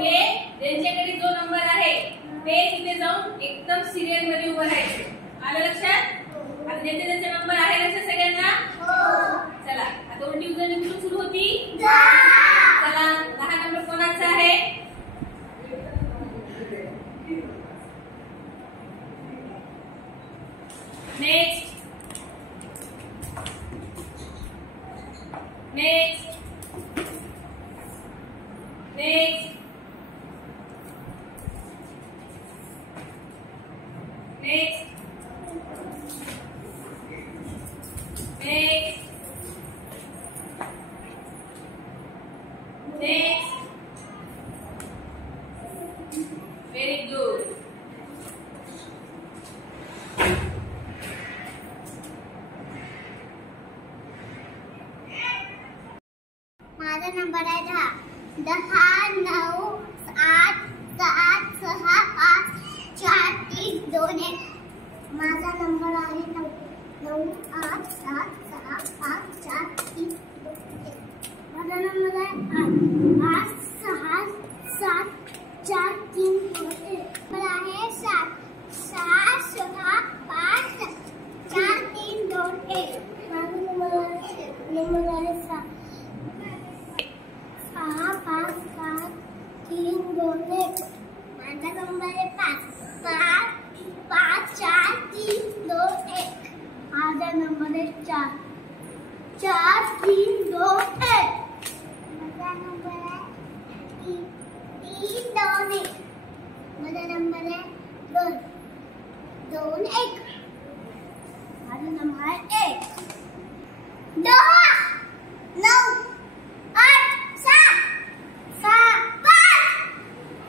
ते ज्यांच्याकडे जो नंबर आहे ते तिथे जाऊन एकदम सिरियल मध्ये उभं राहायचं. आलं लक्षात? आता ज्याचे ज्याचे नंबर आहे लक्षात सगळ्यांना? चला आता उलटी उजळणी कुठून सुरू होती? चला 10 नंबर कोणाचा आहे? Next next next next next next very good. माझा नंबर आहे 10. 10 9 8 7 6 5 4 3 2 1. माझा नंबर आहे 9 9 8 7 6 5 4 3 2 1. माझा नंबर आहे 8 6 7 4 3 2 1. मला आहे 7 6 6 5 4 3 2 1. माझा नंबर आहे 7 6 5 7 3 2 1. माझा नंबर आहे 5 5 4 3 2 1. माझा नंबर आहे 4 4 3 2 1. माझा नंबर आहे 3 2 1. माझा नंबर आहे 2 2 1. माझा नंबर आहे 1 10 9 8 7 6 5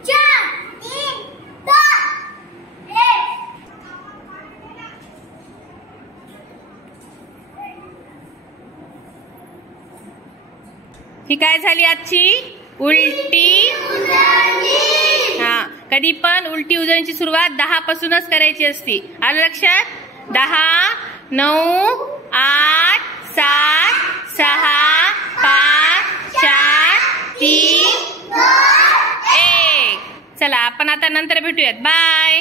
4 3 2 1. ही काय झाली आजची उलटी? हा, कधी पण उलटी उजळणीची सुरुवात 10 पासूनच करायची असते. आलं लक्षात? 10 9 8 7 6 5 4 3 2 1. चला आपण आता नंतर भेटूयात. बाय.